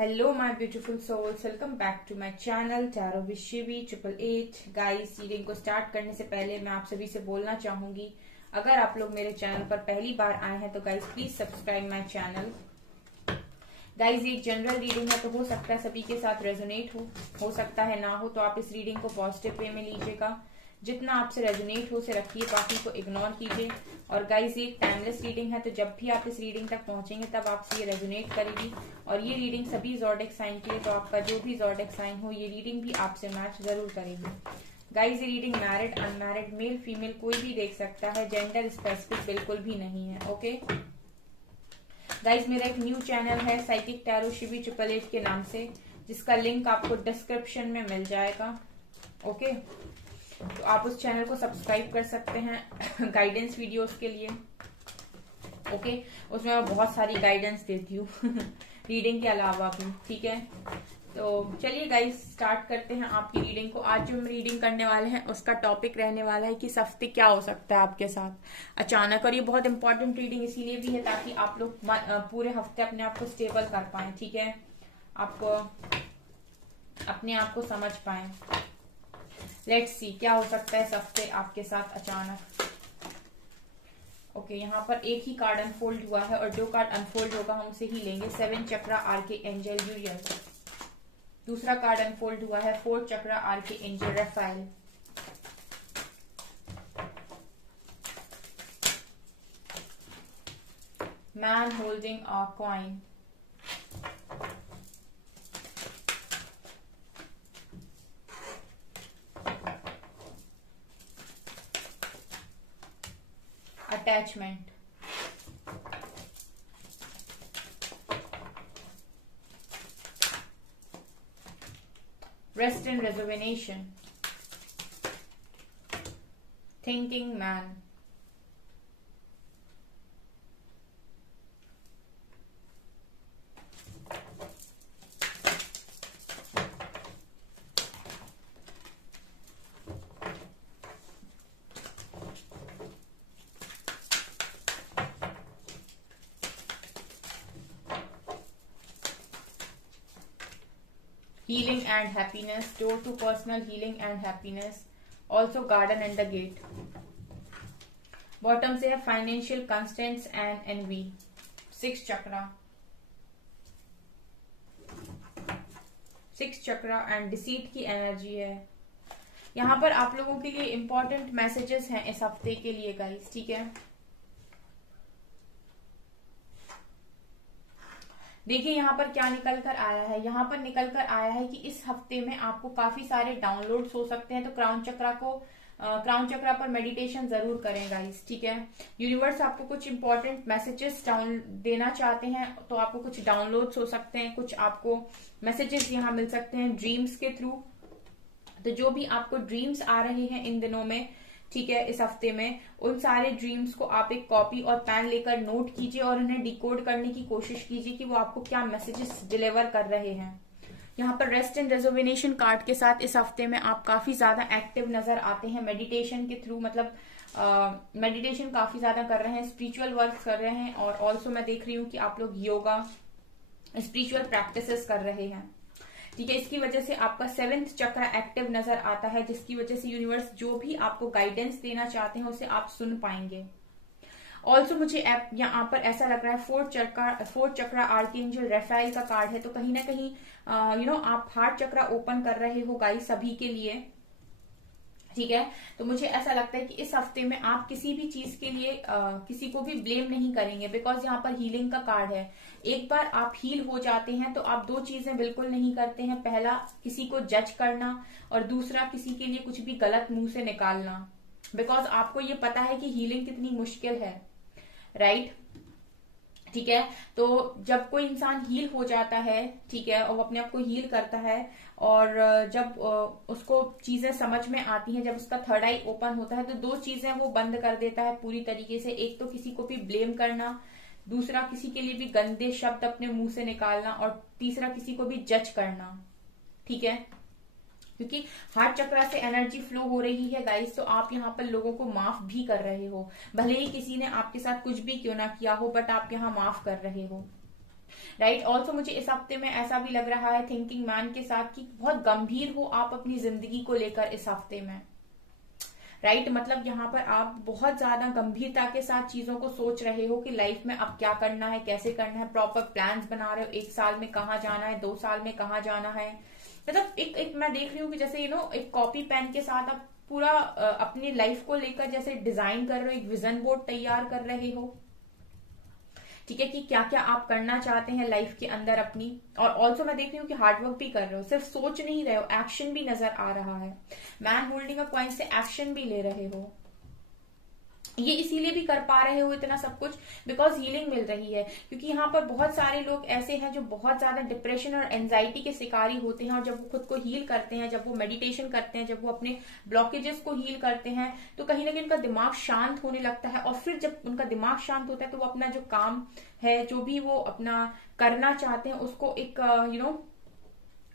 Hello my beautiful souls, welcome back to my channel Tarot with Shivi 888। Guys, reading को start करने से पहले मैं आप सभी से बोलना चाहूंगी, अगर आप लोग मेरे चैनल पर पहली बार आए हैं तो guys please subscribe my channel. Guys, ये एक जनरल रीडिंग है तो हो सकता है सभी के साथ रेजोनेट हो सकता है ना हो, तो आप इस रीडिंग को पॉजिटिव वे में लीजिएगा। जितना आपसे रेजोनेट हो उसे रखिए, बाकी को इग्नोर कीजिए। और गाइस, ये एक टाइमलेस रीडिंग है तो जब भी आप इस रीडिंग तक पहुंचेंगे तब आपसे ये रेजोनेट करेगी। और ये रीडिंग सभी ज़ोडिएक साइन के लिए, तो आपका जो भी ज़ोडिएक साइन हो ये रीडिंग भी आपसे मैच जरूर करेगी। गाइस, ये reading married unmarried male female कोई भी देख सकता है, जेंडर स्पेसिफिक बिल्कुल भी नहीं है। ओके गाइस, मेरा एक न्यू चैनल है साइकिक टैरो शिवी 888 के नाम से, जिसका लिंक आपको डिस्क्रिप्शन में मिल जाएगा। ओके, तो आप उस चैनल को सब्सक्राइब कर सकते हैं गाइडेंस वीडियोस के लिए। ओके, उसमें मैं बहुत सारी गाइडेंस देती हूँ रीडिंग के अलावा भी। ठीक है, तो चलिए गाइस स्टार्ट करते हैं आपकी रीडिंग को। आज जो हम रीडिंग करने वाले हैं उसका टॉपिक रहने वाला है कि इस हफ्ते क्या हो सकता है आपके साथ अचानक। और ये बहुत इंपॉर्टेंट रीडिंग इसीलिए भी है ताकि आप लोग पूरे हफ्ते अपने आप को स्टेबल कर पाए। ठीक है, आपको अपने आप को समझ पाए। लेट्स सी क्या हो सकता है इस हफ्ते आपके साथ अचानक। ओके, यहाँ पर एक ही कार्ड अनफोल्ड हुआ है और जो कार्ड अनफोल्ड होगा हम उसे ही लेंगे। 7 चक्रा आर्के एंजल यूरियल। दूसरा कार्ड अनफोल्ड हुआ है 4 chakra archangel Raphael. Man holding a coin. Attachment. Rest and rejuvenation. Thinking man. Healing and happiness, door to personal healing and happiness, also garden and the gate. Bottom से है financial constants and envy. 6 chakra, 6 chakra and deceit की energy है। यहाँ पर आप लोगों के लिए इंपॉर्टेंट मैसेजेस हैं इस हफ्ते के लिए गाइस। ठीक है, देखिए यहाँ पर क्या निकल कर आया है। यहाँ पर निकल कर आया है कि इस हफ्ते में आपको काफी सारे डाउनलोड्स हो सकते हैं, तो क्राउन चक्रा पर मेडिटेशन जरूर करें गाइस। ठीक है, यूनिवर्स आपको कुछ इंपॉर्टेंट मैसेजेस देना चाहते हैं, तो आपको कुछ डाउनलोड्स हो सकते हैं, कुछ आपको मैसेजेस यहाँ मिल सकते हैं ड्रीम्स के थ्रू। तो जो भी आपको ड्रीम्स आ रहे हैं इन दिनों में, ठीक है, इस हफ्ते में, उन सारे ड्रीम्स को आप एक कॉपी और पेन लेकर नोट कीजिए और उन्हें डिकोड करने की कोशिश कीजिए कि वो आपको क्या मैसेजेस डिलीवर कर रहे हैं। यहाँ पर रेस्ट एंड रेजुविनेशन कार्ड के साथ इस हफ्ते में आप काफी ज्यादा एक्टिव नजर आते हैं मेडिटेशन के थ्रू, मतलब मेडिटेशन काफी ज्यादा कर रहे हैं, स्पिरिचुअल वर्क कर रहे हैं, और ऑल्सो मैं देख रही हूँ कि आप लोग योगा स्पिरिचुअल प्रैक्टिसेस कर रहे हैं। ठीक है, इसकी वजह से आपका 7th चक्र एक्टिव नजर आता है, जिसकी वजह से यूनिवर्स जो भी आपको गाइडेंस देना चाहते हैं उसे आप सुन पाएंगे। ऑल्सो मुझे यहाँ पर ऐसा लग रहा है 4 चक्रा आर्कएंजल राफेल का कार्ड है, तो कहीं ना कहीं आप हार्ट चक्रा ओपन कर रहे हो गाइस सभी के लिए। ठीक है, तो मुझे ऐसा लगता है कि इस हफ्ते में आप किसी भी चीज के लिए किसी को भी ब्लेम नहीं करेंगे, बिकॉज यहाँ पर हीलिंग का कार्ड है। एक बार आप हील हो जाते हैं तो आप 2 चीजें बिल्कुल नहीं करते हैं। पहला, किसी को जज करना, और दूसरा, किसी के लिए कुछ भी गलत मुंह से निकालना, बिकॉज आपको ये पता है कि हीलिंग कितनी मुश्किल है, राइट। ठीक है, तो जब कोई इंसान हील हो जाता है, ठीक है, और अपने आप को हील करता है, और जब उसको चीजें समझ में आती हैं, जब उसका थर्ड आई ओपन होता है, तो 2 चीजें वो बंद कर देता है पूरी तरीके से। एक तो किसी को भी ब्लेम करना, दूसरा किसी के लिए भी गंदे शब्द अपने मुंह से निकालना, और तीसरा किसी को भी जज करना। ठीक है, क्योंकि हार्ट चक्र से एनर्जी फ्लो हो रही है गाइस, तो आप यहाँ पर लोगों को माफ भी कर रहे हो, भले ही किसी ने आपके साथ कुछ भी क्यों ना किया हो, बट आप यहाँ माफ कर रहे हो। राइट। ऑल्सो मुझे इस हफ्ते में ऐसा भी लग रहा है थिंकिंग मैन के साथ कि बहुत गंभीर हो आप अपनी जिंदगी को लेकर इस हफ्ते में। राइट मतलब यहाँ पर आप बहुत ज्यादा गंभीरता के साथ चीजों को सोच रहे हो कि लाइफ में अब क्या करना है, कैसे करना है, प्रॉपर प्लान्स बना रहे हो, 1 साल में कहाँ जाना है, 2 साल में कहाँ जाना है। मतलब एक मैं देख रही हूँ कि जैसे एक कॉपी पेन के साथ आप पूरा अपनी लाइफ को लेकर जैसे डिजाइन कर रहे हो, एक विजन बोर्ड तैयार कर रहे हो। ठीक है कि क्या क्या आप करना चाहते हैं लाइफ के अंदर अपनी। और ऑल्सो मैं देख रही हूँ कि हार्डवर्क भी कर रहे हो, सिर्फ सोच नहीं रहे हो, एक्शन भी नजर आ रहा है। मैन होल्डिंग अ कॉइन से एक्शन भी ले रहे हो। ये इसीलिए भी कर पा रहे हो इतना सब कुछ बिकॉज हीलिंग मिल रही है, क्योंकि यहाँ पर बहुत सारे लोग ऐसे हैं जो बहुत ज्यादा डिप्रेशन और एंजाइटी के शिकारी होते हैं, और जब वो खुद को हील करते हैं, जब वो मेडिटेशन करते हैं, जब वो अपने ब्लॉकेजेस को हील करते हैं, तो कहीं ना कहीं उनका दिमाग शांत होने लगता है। और फिर जब उनका दिमाग शांत होता है तो वो अपना जो काम है, जो भी वो अपना करना चाहते हैं, उसको एक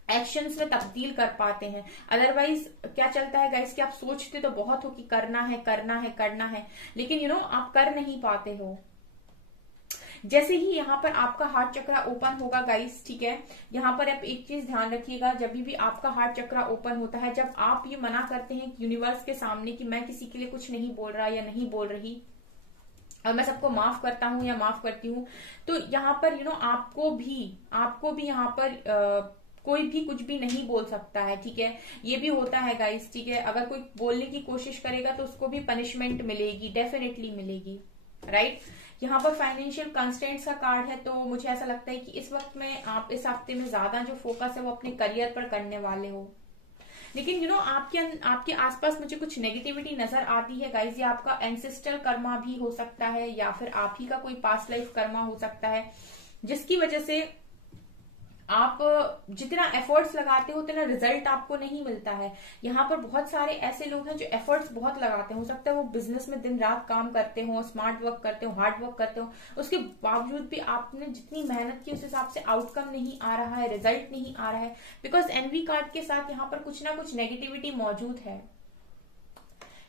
एक्शंस में तब्दील कर पाते हैं। अदरवाइज क्या चलता है गाइस कि आप सोचते तो बहुत हो कि करना है करना है करना है, लेकिन आप कर नहीं पाते हो। जैसे ही यहाँ पर आपका हार्ट चक्रा ओपन होगा गाइस, ठीक है, यहाँ पर आप एक चीज ध्यान रखिएगा, जब भी आपका हार्ट चक्रा ओपन होता है, जब आप ये मना करते हैं यूनिवर्स के सामने कि मैं किसी के लिए कुछ नहीं बोल रहा या नहीं बोल रही और मैं सबको माफ करता हूं या माफ करती हूँ, तो यहाँ पर आपको भी यहाँ पर कोई भी कुछ भी नहीं बोल सकता है। ठीक है, ये भी होता है गाइस। ठीक है, अगर कोई बोलने की कोशिश करेगा तो उसको भी पनिशमेंट मिलेगी, डेफिनेटली मिलेगी। राइट, यहाँ पर फाइनेंशियल कंस्ट्रेंट्स का कार्ड है, तो मुझे ऐसा लगता है कि इस वक्त में आप इस हफ्ते में ज्यादा जो फोकस है वो अपने करियर पर करने वाले हो। लेकिन आपके आसपास मुझे कुछ नेगेटिविटी नजर आती है गाइस। ये आपका एंसेस्ट्रल कर्मा भी हो सकता है या फिर आप ही का कोई पास्ट लाइफ कर्मा हो सकता है, जिसकी वजह से आप जितना एफर्ट्स लगाते हो उतना रिजल्ट आपको नहीं मिलता है। यहाँ पर बहुत सारे ऐसे लोग हैं जो एफर्ट्स बहुत लगाते हैं, हो सकता है वो बिजनेस में दिन रात काम करते हो, स्मार्ट वर्क करते हो, हार्ड वर्क करते हो, उसके बावजूद भी आपने जितनी मेहनत की उस हिसाब से आउटकम नहीं आ रहा है, रिजल्ट नहीं आ रहा है, बिकॉज एनवी कार्ड के साथ यहाँ पर कुछ ना कुछ नेगेटिविटी मौजूद है।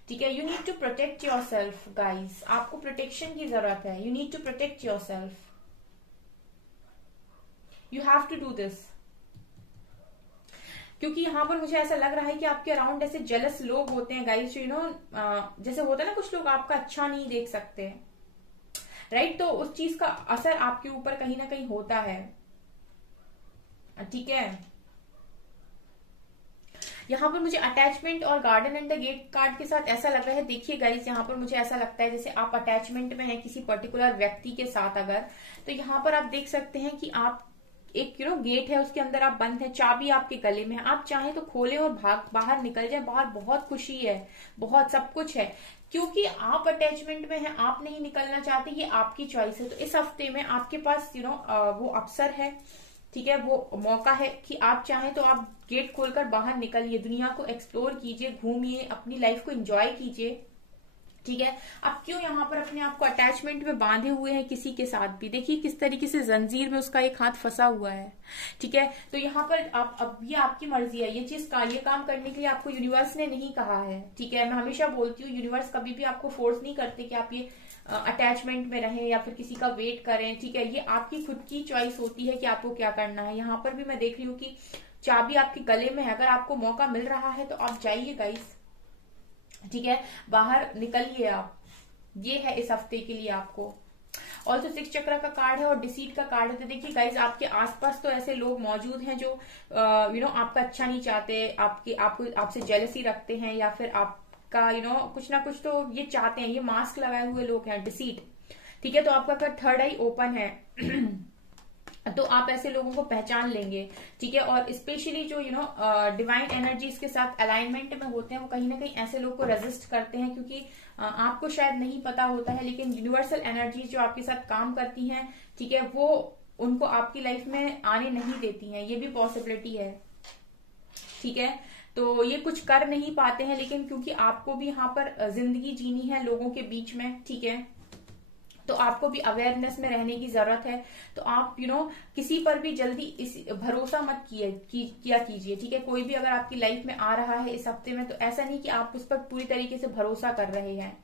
ठीक है, you need to protect yourself guys, आपको प्रोटेक्शन की जरूरत है। You need to protect yourself, you have to do this. क्योंकि यहाँ पर मुझे ऐसा लग रहा है कि आपके अराउंड ऐसे जेलस लोग होते हैं गाइस, जो जैसे होता है ना, कुछ लोग आपका अच्छा नहीं देख सकते, राइट, तो उस चीज का असर आपके ऊपर कहीं ना कहीं होता है। ठीक है, यहाँ पर मुझे अटैचमेंट और garden and the gate card के साथ ऐसा लग रहा है। देखिए गाइस, यहाँ पर मुझे ऐसा लगता है जैसे आप अटैचमेंट में हैं किसी पर्टिकुलर व्यक्ति के साथ अगर, तो यहाँ पर आप देख सकते हैं कि आप एक गेट है, उसके अंदर आप बंद है, चाबी आपके गले में है, आप चाहें तो खोलें और बाहर निकल जाए। बाहर बहुत खुशी है, बहुत सब कुछ है, क्योंकि आप अटैचमेंट में हैं, आप नहीं निकलना चाहते, ये आपकी चॉइस है। तो इस हफ्ते में आपके पास वो अवसर है, ठीक है, वो मौका है कि आप चाहें तो आप गेट खोलकर बाहर निकलिए, दुनिया को एक्सप्लोर कीजिए, घूमिए, अपनी लाइफ को एंजॉय कीजिए। ठीक है, आप क्यों यहाँ पर अपने आप को अटैचमेंट में बांधे हुए हैं किसी के साथ भी, देखिए किस तरीके से जंजीर में उसका एक हाथ फंसा हुआ है। ठीक है, तो यहाँ पर आप अब ये आपकी मर्जी है, ये काम करने के लिए आपको यूनिवर्स ने नहीं कहा है। ठीक है, मैं हमेशा बोलती हूँ यूनिवर्स कभी भी आपको फोर्स नहीं करते कि आप ये अटैचमेंट में रहें या फिर किसी का वेट करें। ठीक है, ये आपकी खुद की चॉइस होती है कि आपको क्या करना है। यहाँ पर भी मैं देख रही हूँ कि चाबी आपके गले में है, अगर आपको मौका मिल रहा है तो आप जाइए गाइस। ठीक है, बाहर निकलिए आप, ये है इस हफ्ते के लिए आपको। ऑल्सो 6 चक्र का कार्ड है और डिसीट का कार्ड है। तो देखिए गाइज, आपके आसपास तो ऐसे लोग मौजूद हैं जो आपका अच्छा नहीं चाहते, आपसे जेलसी रखते हैं, या फिर आपका कुछ ना कुछ तो ये चाहते हैं। ये मास्क लगाए हुए लोग हैं, डिसीट। ठीक है, तो आपका अगर थर्ड आई ओपन है तो आप ऐसे लोगों को पहचान लेंगे। ठीक है, और स्पेशली जो डिवाइन एनर्जीज के साथ अलाइनमेंट में होते हैं, वो कहीं ना कहीं ऐसे लोग को रेजिस्ट करते हैं, क्योंकि आपको शायद नहीं पता होता है, लेकिन यूनिवर्सल एनर्जीज जो आपके साथ काम करती हैं, ठीक है, वो उनको आपकी लाइफ में आने नहीं देती हैं, ये भी पॉसिबिलिटी है। ठीक है, तो ये कुछ कर नहीं पाते हैं, लेकिन क्योंकि आपको भी यहाँ पर जिंदगी जीनी है लोगों के बीच में, ठीक है, तो आपको भी अवेयरनेस में रहने की जरूरत है। तो आप किसी पर भी जल्दी भरोसा मत किया कीजिए। ठीक है, कोई भी अगर आपकी लाइफ में आ रहा है इस हफ्ते में, तो ऐसा नहीं कि आप उस पर पूरी तरीके से भरोसा कर रहे हैं।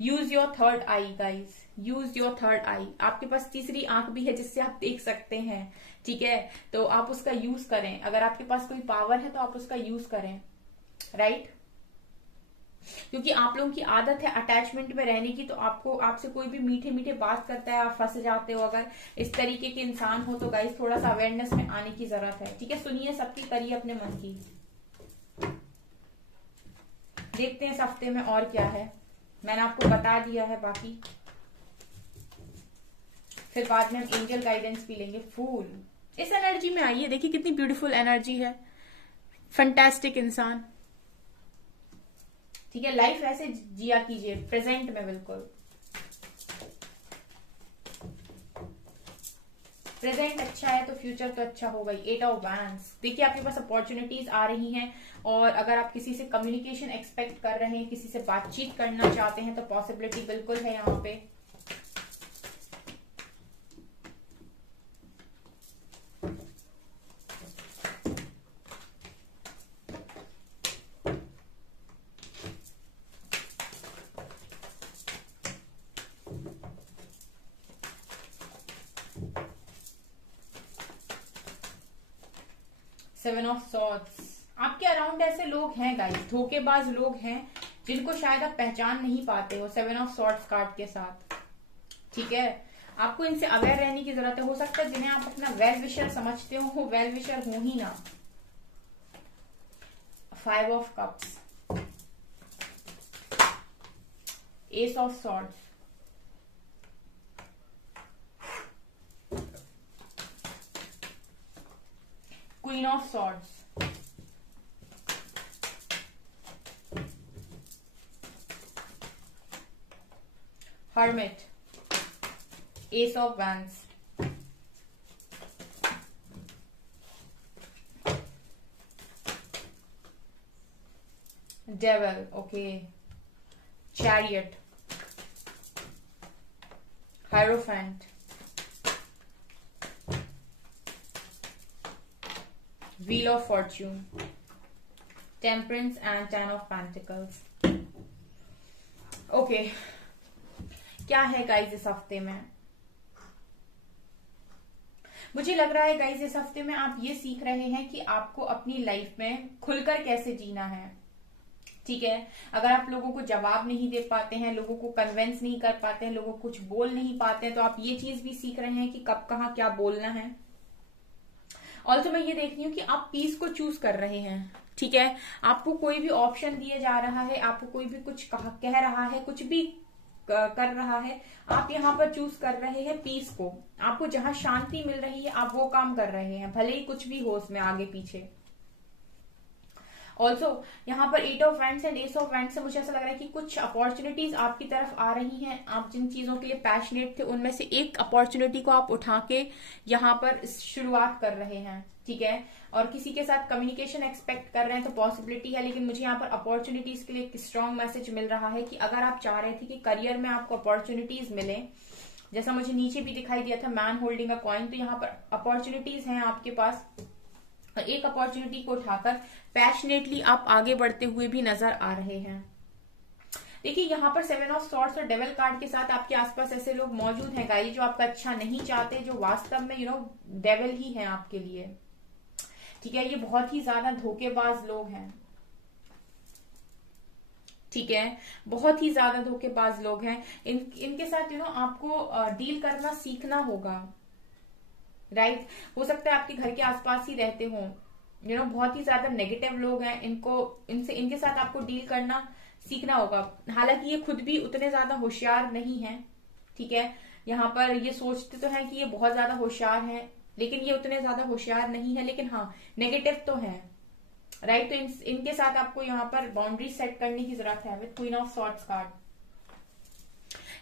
Use your third eye guys, use your third eye. आपके पास तीसरी आंख भी है जिससे आप देख सकते हैं, ठीक है, तो आप उसका यूज करें। अगर आपके पास कोई पावर है तो आप उसका यूज करें, राइट। क्योंकि आप लोगों की आदत है अटैचमेंट में रहने की, तो आपको आपसे कोई भी मीठे मीठे बात करता है, आप फंस जाते हो। अगर इस तरीके के इंसान हो तो गाइस थोड़ा सा अवेयरनेस में आने की जरूरत है, ठीक है। सुनिए सबकी, करिए अपने मन की। देखते हैं इस हफ्ते में और क्या है, मैंने आपको बता दिया है बाकी, फिर बाद में हम एंजल गाइडेंस भी लेंगे। फूल, इस एनर्जी में आइए, देखिए कितनी ब्यूटीफुल एनर्जी है, फंटास्टिक इंसान, ठीक है। लाइफ ऐसे जिया कीजिए प्रेजेंट में, बिल्कुल प्रेजेंट अच्छा है तो फ्यूचर तो अच्छा होगा ही। 8 ऑफ वैंड्स, देखिए आपके पास अपॉर्चुनिटीज आ रही हैं, और अगर आप किसी से कम्युनिकेशन एक्सपेक्ट कर रहे हैं, किसी से बातचीत करना चाहते हैं, तो पॉसिबिलिटी बिल्कुल है यहाँ पे। सेवन ऑफ सॉर्ड्स, आपके अराउंड ऐसे लोग हैं गाइस, धोखेबाज लोग हैं जिनको शायद आप पहचान नहीं पाते हो सेवन ऑफ सॉर्ड्स कार्ड के साथ, ठीक है। आपको इनसे अवेयर रहने की जरूरत है। हो सकता है जिन्हें आप अपना वेल विशर समझते हो वो वेल विशर हो ही ना। 5 of cups, S of swords, queen of swords, hermit, S of wands, devil, okay, chariot, hierophant, wheel of Fortune, temperance and 10 of pentacles. Okay, क्या है गाइज इस हफ्ते में? मुझे लग रहा है गाइज इस हफ्ते में आप ये सीख रहे हैं कि आपको अपनी लाइफ में खुलकर कैसे जीना है, ठीक है। अगर आप लोगों को जवाब नहीं दे पाते हैं, लोगों को कन्विंस नहीं कर पाते हैं, लोगों को कुछ बोल नहीं पाते हैं, तो आप ये चीज भी सीख रहे हैं कि कब कहाँ क्या बोलना है। ऑल्सो मैं ये देख रही हूँ कि आप पीस को चूज कर रहे हैं, ठीक है। आपको कोई भी ऑप्शन दिया जा रहा है, आपको कोई भी कुछ कह रहा है, कुछ भी कर रहा है, आप यहाँ पर चूज कर रहे हैं पीस को। आपको जहां शांति मिल रही है आप वो काम कर रहे हैं, भले ही कुछ भी हो उसमें आगे पीछे। ऑल्सो यहाँ पर 8 of wands and S of wands से मुझे ऐसा लग रहा है कि कुछ अपॉर्चुनिटीज आपकी तरफ आ रही हैं। आप जिन चीजों के लिए पैशनेट थे उनमें से एक अपॉर्चुनिटी को आप उठा के यहाँ पर शुरुआत कर रहे हैं, ठीक है। और किसी के साथ कम्युनिकेशन एक्सपेक्ट कर रहे हैं तो पॉसिबिलिटी है, लेकिन मुझे यहाँ पर अपॉर्चुनिटीज के लिए एक स्ट्रॉन्ग मैसेज मिल रहा है कि अगर आप चाह रहे थे कि करियर में आपको अपॉर्चुनिटीज मिले, जैसा मुझे नीचे भी दिखाई दिया था मैन होल्डिंग अ कॉइन, तो यहाँ पर अपॉर्चुनिटीज हैं आपके पास, और एक अपॉर्चुनिटी को उठाकर पैशनेटली आप आगे बढ़ते हुए भी नजर आ रहे हैं। देखिए यहाँ पर 7 ऑफ सॉर्ड्स और डेविल कार्ड के साथ आपके आसपास ऐसे लोग मौजूद हैं गाइस जो आपका अच्छा नहीं चाहते, जो वास्तव में डेविल ही हैं आपके लिए, ठीक है। ये बहुत ही ज्यादा धोखेबाज लोग हैं, ठीक है, बहुत ही ज्यादा धोखेबाज लोग हैं। इनके साथ आपको डील करना सीखना होगा, राइट। हो सकता है आपके घर के आसपास ही रहते हो, बहुत ही ज्यादा नेगेटिव लोग हैं, इनके साथ आपको डील करना सीखना होगा। हालांकि ये खुद भी उतने ज्यादा होशियार नहीं है, ठीक है। यहाँ पर ये सोचते तो हैं कि ये बहुत ज्यादा होशियार हैं, लेकिन ये उतने ज्यादा होशियार नहीं है, लेकिन हाँ नेगेटिव तो है, राइट। तो इनके साथ आपको यहाँ पर बाउंड्री सेट करने की जरूरत है with queen of swords card,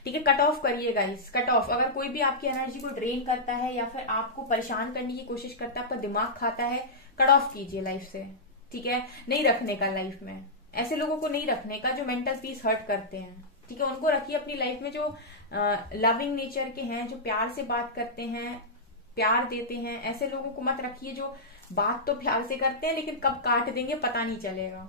ठीक है। कट ऑफ करिए गाइस, कट ऑफ। अगर कोई भी आपकी एनर्जी को ड्रेन करता है या फिर आपको परेशान करने की कोशिश करता है, आपका दिमाग खाता है, कट ऑफ कीजिए लाइफ से, ठीक है। नहीं रखने का लाइफ में, ऐसे लोगों को नहीं रखने का जो मेंटल पीस हर्ट करते हैं, ठीक है। उनको रखिए अपनी लाइफ में जो लविंग नेचर के हैं, जो प्यार से बात करते हैं, प्यार देते हैं। ऐसे लोगों को मत रखिए जो बात तो प्यार से करते हैं लेकिन कब काट देंगे पता नहीं चलेगा,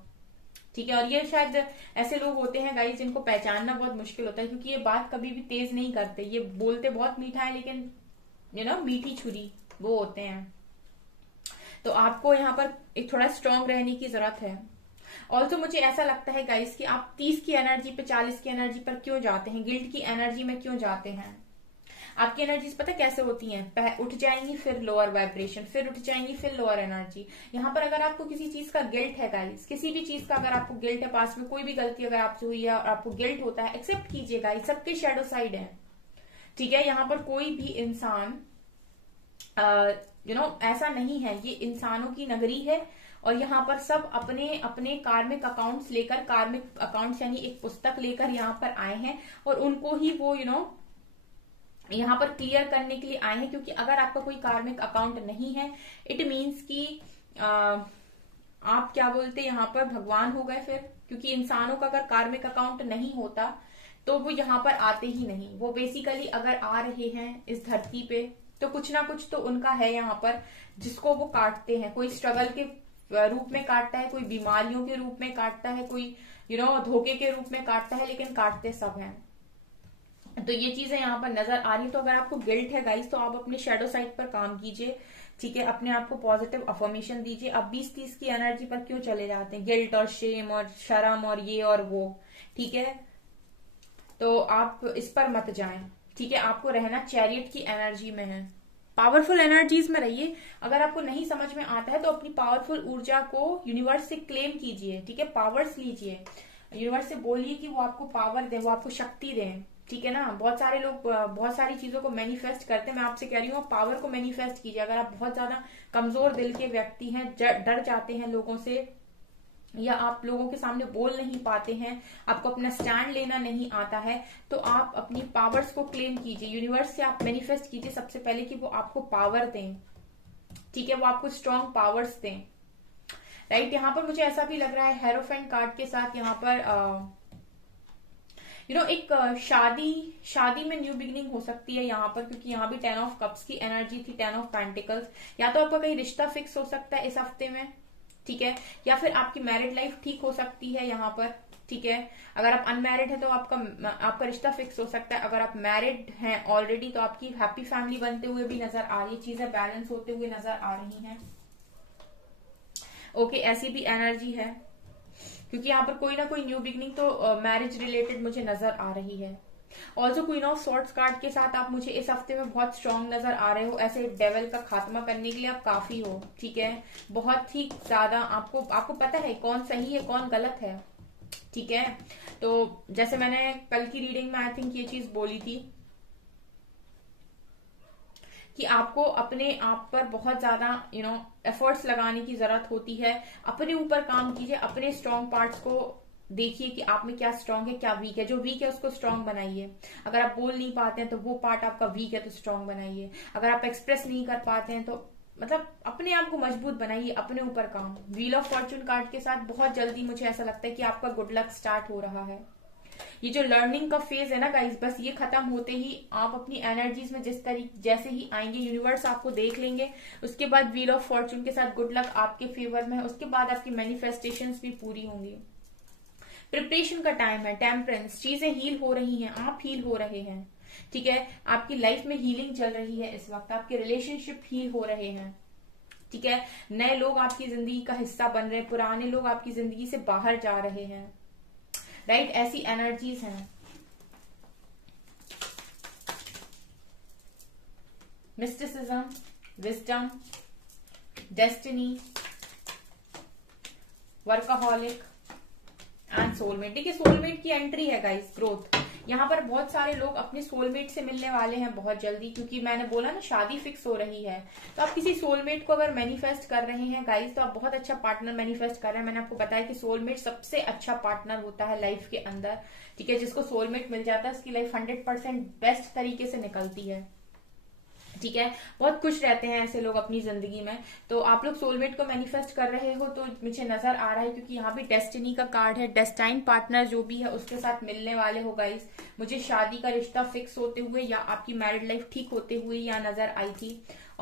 ठीक है। और ये शायद ऐसे लोग होते हैं गाइस जिनको पहचानना बहुत मुश्किल होता है, क्योंकि ये बात कभी भी तेज नहीं करते, ये बोलते बहुत मीठा है लेकिन मीठी छुरी वो होते हैं। तो आपको यहाँ पर एक थोड़ा स्ट्रांग रहने की जरूरत है। ऑल्सो मुझे ऐसा लगता है गाइस कि आप 30 की एनर्जी पे 40 की एनर्जी पर क्यों जाते हैं, गिल्ट की एनर्जी में क्यों जाते हैं। आपकी एनर्जीज पता कैसे होती हैं, उठ जाएंगी फिर लोअर वाइब्रेशन, फिर उठ जाएंगी फिर लोअर एनर्जी। यहाँ पर अगर आपको किसी चीज का गिल्ट है गाइस, किसी भी चीज का अगर आपको गिल्ट है, पास में कोई भी गलती अगर आपसे हुई है और आपको गिल्ट होता है, एक्सेप्ट कीजिए गाइस, सबके शैडो साइड है। ठीक है। यहाँ पर कोई भी इंसान ऐसा नहीं है, ये इंसानों की नगरी है और यहाँ पर सब अपने अपने कार्मिक अकाउंट्स लेकर, कार्मिक अकाउंट्स यानी एक पुस्तक लेकर यहाँ पर आए हैं और उनको ही वो यहाँ पर क्लियर करने के लिए आए हैं। क्योंकि अगर आपका कोई कार्मिक अकाउंट नहीं है, इट मीन्स कि आप क्या बोलते यहाँ पर भगवान हो गए फिर, क्योंकि इंसानों का अगर कार्मिक अकाउंट नहीं होता तो वो यहाँ पर आते ही नहीं। वो बेसिकली अगर आ रहे हैं इस धरती पे तो कुछ ना कुछ तो उनका है यहाँ पर जिसको वो काटते हैं। कोई स्ट्रगल के रूप में काटता है, कोई बीमारियों के रूप में काटता है, कोई धोखे के रूप में काटता है, लेकिन काटते सब हैं। तो ये चीजें यहाँ पर नजर आ रही है। तो अगर आपको गिल्ट है गाइस तो आप अपने शैडो साइड पर काम कीजिए। ठीक है। अपने आप को पॉजिटिव अफर्मेशन दीजिए। अब 20-30 की एनर्जी पर क्यों चले जाते हैं, गिल्ट और शेम और शर्म और ये और वो। ठीक है। तो आप इस पर मत जाएं। ठीक है। आपको रहना चैरियट की एनर्जी में है, पावरफुल एनर्जीज में रहिए। अगर आपको नहीं समझ में आता है तो अपनी पावरफुल ऊर्जा को यूनिवर्स से क्लेम कीजिए। ठीक है। पावर्स लीजिए, यूनिवर्स से बोलिए कि वो आपको पावर दे, वो आपको शक्ति दें। ठीक है ना। बहुत सारे लोग बहुत सारी चीजों को मैनिफेस्ट करते हैं, मैं आपसे कह रही हूँ पावर को मैनिफेस्ट कीजिए। अगर आप बहुत ज्यादा कमजोर दिल के व्यक्ति हैं, डर जाते हैं लोगों से, या आप लोगों के सामने बोल नहीं पाते हैं, आपको अपना स्टैंड लेना नहीं आता है, तो आप अपनी पावर्स को क्लेम कीजिए। यूनिवर्स से आप मैनिफेस्ट कीजिए सबसे पहले कि वो आपको पावर दें। ठीक है। वो आपको स्ट्रॉन्ग पावर्स दें। राइट। यहाँ पर मुझे ऐसा भी लग रहा है हेरोफेंट कार्ड के साथ यहाँ पर एक शादी में न्यू बिगिनिंग हो सकती है यहाँ पर, क्योंकि यहाँ भी 10 ऑफ कप्स की एनर्जी थी, 10 ऑफ पेंटिकल्स। या तो आपका कहीं रिश्ता फिक्स हो सकता है इस हफ्ते में। ठीक है। या फिर आपकी मैरिड लाइफ ठीक हो सकती है यहाँ पर। ठीक है। अगर आप अनमैरिड है तो आपका रिश्ता फिक्स हो सकता है। अगर आप मैरिड हैं ऑलरेडी तो आपकी हैप्पी फैमिली बनते हुए भी नजर आ रही है, चीजें बैलेंस होते हुए नजर आ रही हैं। ओके। ऐसी भी एनर्जी है क्योंकि यहाँ पर कोई ना कोई न्यू बिगनिंग तो मैरिज रिलेटेड मुझे नजर आ रही है। Also queen of swords card के साथ आप मुझे इस हफ्ते में बहुत स्ट्रांग नजर आ रहे हो। ऐसे डेविल का खात्मा करने के लिए आप काफी हो। ठीक है। बहुत ही ज्यादा आपको पता है कौन सही है कौन गलत है। ठीक है। तो जैसे मैंने कल की रीडिंग में आई थिंक ये चीज बोली थी कि आपको अपने आप पर बहुत ज्यादा एफर्ट्स लगाने की जरूरत होती है। अपने ऊपर काम कीजिए, अपने स्ट्रॉन्ग पार्ट्स को देखिए कि आप में क्या स्ट्रांग है क्या वीक है। जो वीक है उसको स्ट्रांग बनाइए। अगर आप बोल नहीं पाते हैं तो वो पार्ट आपका वीक है तो स्ट्रांग बनाइए। अगर आप एक्सप्रेस नहीं कर पाते हैं तो मतलब अपने आप को मजबूत बनाइए, अपने ऊपर काम। व्हील ऑफ फॉर्चून कार्ड के साथ बहुत जल्दी मुझे ऐसा लगता है कि आपका गुड लक स्टार्ट हो रहा है। ये जो लर्निंग का फेज है ना गाइस, बस ये खत्म होते ही आप अपनी एनर्जीज में जैसे ही आएंगे यूनिवर्स आपको देख लेंगे। उसके बाद व्हील ऑफ फॉर्चून के साथ गुड लक आपके फेवर में है। उसके बाद आपकी मैनिफेस्टेशंस भी पूरी होंगी। प्रिपरेशन का टाइम है, टेम्परेंस, चीजें हील हो रही हैं, आप हील हो रहे हैं। ठीक है। आपकी लाइफ में हीलिंग चल रही है इस वक्त, आपके रिलेशनशिप हील हो रहे हैं। ठीक है। नए लोग आपकी जिंदगी का हिस्सा बन रहे हैं, पुराने लोग आपकी जिंदगी से बाहर जा रहे हैं। राइट। ऐसी एनर्जीज हैं। Mysticism, wisdom, destiny, workaholic and soulmate. देखिए सोलमेट की एंट्री है गाइस, ग्रोथ। यहाँ पर बहुत सारे लोग अपने सोलमेट से मिलने वाले हैं बहुत जल्दी, क्योंकि मैंने बोला ना शादी फिक्स हो रही है। तो आप किसी सोलमेट को अगर मैनिफेस्ट कर रहे हैं गाइस तो आप बहुत अच्छा पार्टनर मैनिफेस्ट कर रहे हैं। मैंने आपको बताया कि सोलमेट सबसे अच्छा पार्टनर होता है लाइफ के अंदर। ठीक है। जिसको सोलमेट मिल जाता है उसकी लाइफ 100% बेस्ट तरीके से निकलती है। ठीक है। बहुत खुश रहते हैं ऐसे लोग अपनी जिंदगी में। तो आप लोग सोलमेट को मैनिफेस्ट कर रहे हो तो मुझे नजर आ रहा है, क्योंकि यहाँ भी डेस्टिनी का कार्ड है। डेस्टाइन पार्टनर जो भी है उसके साथ मिलने वाले हो गाइस। मुझे शादी का रिश्ता फिक्स होते हुए या आपकी मैरिड लाइफ ठीक होते हुए यहाँ नजर आई थी।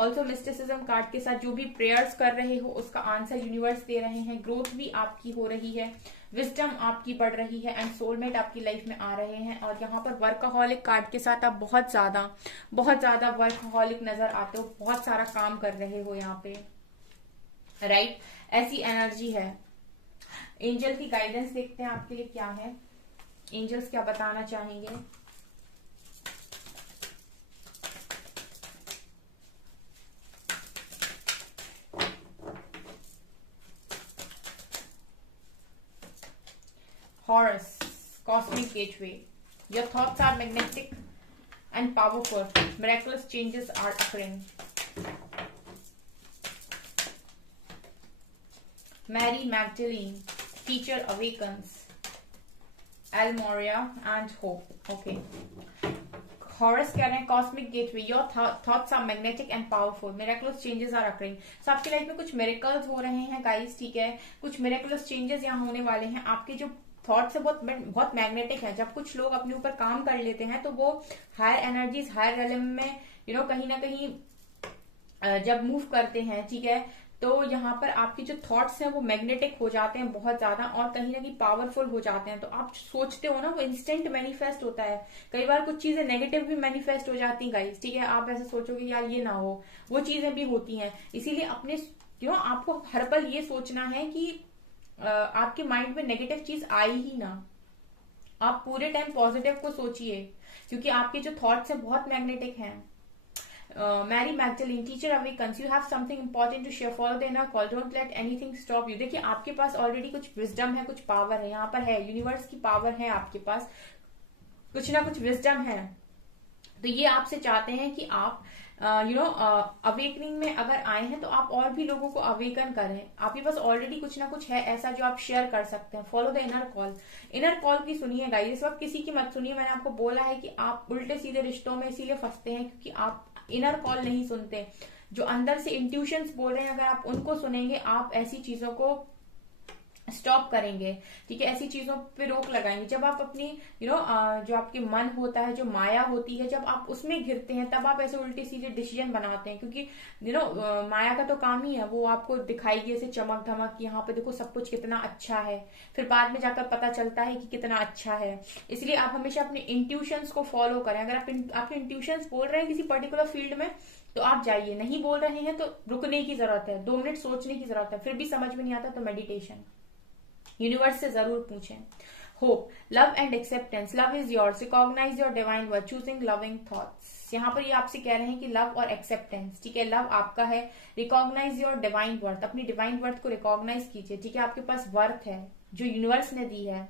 ऑल्सो मिस्टिसिज्म कार्ड के साथ जो भी प्रेयर्स कर रहे हो उसका आंसर यूनिवर्स दे रहे हैं। ग्रोथ भी आपकी हो रही है, विजडम आपकी बढ़ रही है एंड सोलमेट आपकी लाइफ में आ रहे हैं। और यहाँ पर वर्कaholic कार्ड के साथ आप बहुत ज्यादा वर्कaholic नजर आते हो, बहुत सारा काम कर रहे हो यहाँ पे, राइट? ऐसी एनर्जी है। एंजल की गाइडेंस देखते हैं आपके लिए क्या है, एंजल्स क्या बताना चाहेंगे। Horus, cosmic gateway. Your thoughts are magnetic and powerful. Miraculous changes are occurring. Mary Magdalene, teacher awakens. Almoria and hope. Okay. Horus कह रहे हैं cosmic gateway. Your thoughts are magnetic and powerful. Miraculous changes are occurring. So आपकी life में कुछ miracles हो रहे हैं guys, ठीक है? कुछ miraculous changes यहाँ होने वाले हैं। आपके जो थॉट्स है बहुत मैग्नेटिक है। जब कुछ लोग अपने ऊपर काम कर लेते हैं तो वो हायर एनर्जीज, हायर रेलम में कहीं ना कहीं जब मूव करते हैं, ठीक है, तो यहाँ पर आपके जो थॉट्स हैं वो मैग्नेटिक हो जाते हैं बहुत ज्यादा और कहीं ना कहीं पावरफुल हो जाते हैं। तो आप सोचते हो ना, वो इंस्टेंट मैनिफेस्ट होता है। कई बार कुछ चीजें नेगेटिव भी मैनिफेस्ट हो जाती हैं गाइस, ठीक है? आप ऐसे सोचोगे यार ये ना हो, वो चीजें भी होती हैं। इसीलिए अपने आपको हर पल ये सोचना है कि आपके माइंड में नेगेटिव चीज आई ही ना। आप पूरे टाइम पॉजिटिव को सोचिए, क्योंकि आपके जो थॉट्स हैं बहुत मैग्नेटिक हैं। Mary Magdalene, teacher awakens, you have something important to share, follow the inner call, don't let anything stop you. देखिए आपके पास ऑलरेडी कुछ विजडम है, कुछ पावर है, यहाँ पर है, यूनिवर्स की पावर है आपके पास, कुछ ना कुछ विजडम है। तो ये आपसे चाहते हैं कि आप अवेकनिंग में अगर आए हैं तो आप और भी लोगों को अवेकन करें। आपके पास ऑलरेडी कुछ ना कुछ है ऐसा जो आप शेयर कर सकते हैं। Follow the inner call, inner call की सुनिए गाइस, इस वक्त किसी की मत सुनिए। मैंने आपको बोला है कि आप उल्टे सीधे रिश्तों में इसीलिए फंसते हैं क्योंकि आप इनर कॉल नहीं सुनते। जो अंदर से इंट्यूशंस बोल रहे हैं, अगर आप उनको सुनेंगे, आप ऐसी चीजों को स्टॉप करेंगे, ठीक है? ऐसी चीजों पे रोक लगाएंगे। जब आप अपनी जो आपके मन होता है, जो माया होती है, जब आप उसमें घिरते हैं तब आप ऐसे उल्टे सीधे डिसीजन बनाते हैं। क्योंकि माया का तो काम ही है, वो आपको दिखाएगी ऐसे चमक धमक कि यहाँ पे देखो सब कुछ कितना अच्छा है, फिर बाद में जाकर पता चलता है कि कितना अच्छा है। इसलिए आप हमेशा अपने इंट्यूशंस को फॉलो करें। अगर आपके इंट्यूशंस बोल रहे हैं किसी पर्टिकुलर फील्ड में तो आप जाइए, नहीं बोल रहे हैं तो रुकने की जरूरत है, 2 मिनट सोचने की जरूरत है, फिर भी समझ में नहीं आता तो मेडिटेशन, यूनिवर्स से जरूर पूछें। Hope, love and acceptance, love is yours, recognise your divine worth, choosing loving thoughts. यहाँ पर ये आपसे कह रहे हैं कि लव और एक्सेप्टेंस, ठीक है? लव आपका है, रिकॉग्नाइज योर डिवाइन वर्थ, अपनी डिवाइन वर्थ को रिकॉग्नाइज कीजिए, ठीक है? आपके पास वर्थ है जो यूनिवर्स ने दी है,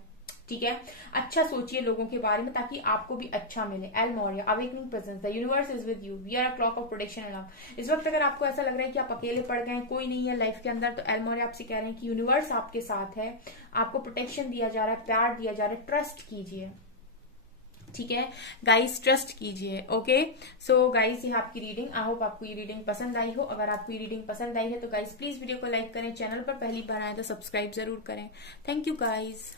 ठीक है? अच्छा सोचिए लोगों के बारे में ताकि आपको भी अच्छा मिले। एलमोरिया, awakening presence, the universe is with you, we are a cloak of protection and love. इस वक्त अगर आपको ऐसा लग रहा है कि आप अकेले पड़ गए हैं, कोई नहीं है लाइफ के अंदर, तो एलमोरिया आपसे कह रहे हैं कि यूनिवर्स आपके साथ है, आपको प्रोटेक्शन दिया जा रहा है, प्यार दिया जा रहा है, ट्रस्ट कीजिए, ठीक है गाइस? ट्रस्ट कीजिए। ओके, सो गाइस ये आपकी रीडिंग, आई होप आपको ये रीडिंग पसंद आई हो। अगर आपको ये रीडिंग पसंद आई है तो गाइस प्लीज वीडियो को लाइक करें, चैनल पर पहली बार आए तो सब्सक्राइब जरूर करें। Thank you guys.